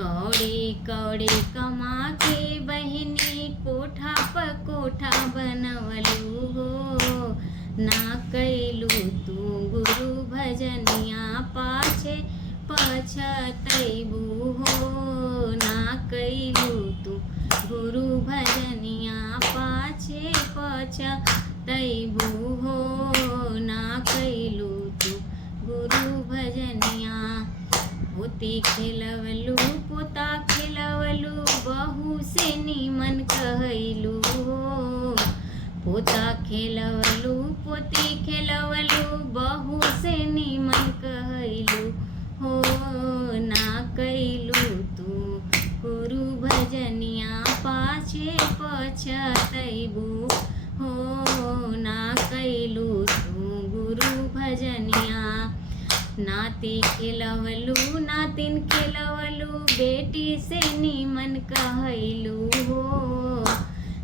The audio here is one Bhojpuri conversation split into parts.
कौड़ी कौड़ी कमा के बहिनी कोठा पर कोठा बनवलू हो। ना कैलू तू गुरु भजनिया पाछे पछतैबू हो। ना कैलू तू गुरु भजनिया पाछे पछतैबू हो। ना कैलू तू गुरु भजनिया। पोती खेलवलू पोता खेलवलू बहू से नीमन कहलू हो। पोता खेलवलू पोती खेलवलू बहू से नीमन कहलू हो। ना कैलू तू गुरु भजनिया पाछे पछतैबू हो। ना कैलू तू गुरु भजनिया। नाती खेलवलू नातिन खेलवलू बेटी से नीमन कहलू हो।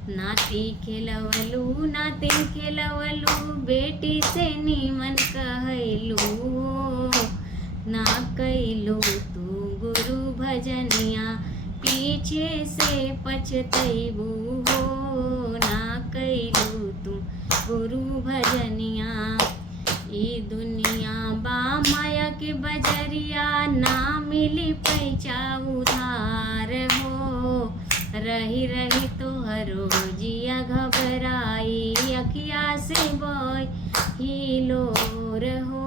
नाती खेलवलू नातिन खेलवलू बेटी से नीमन कहलू हो। ना कैलू तू गुरु भजनिया पीछे से पछतैबू हो। ना कैलू तू गुरु भजनिया। ई दुनिया बा माया के बजरिया ना मिली पैसा उधार हो। रही रही तोहरो जिया घबराई अखिया से बही लोर हो।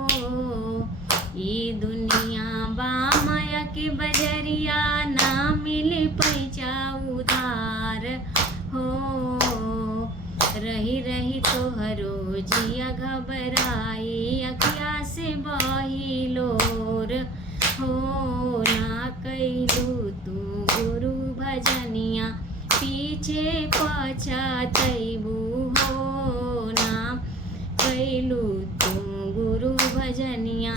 ई दुनिया बा माया के बजरिया ना मिली पैसा उधार हो। रही रही तोहरो जिया घबराई अखिया से बही लोर हो। ना कैलू तू गुरु भजनिया पीछे पछतैबू हो। ना कैलू तू गुरु भजनिया।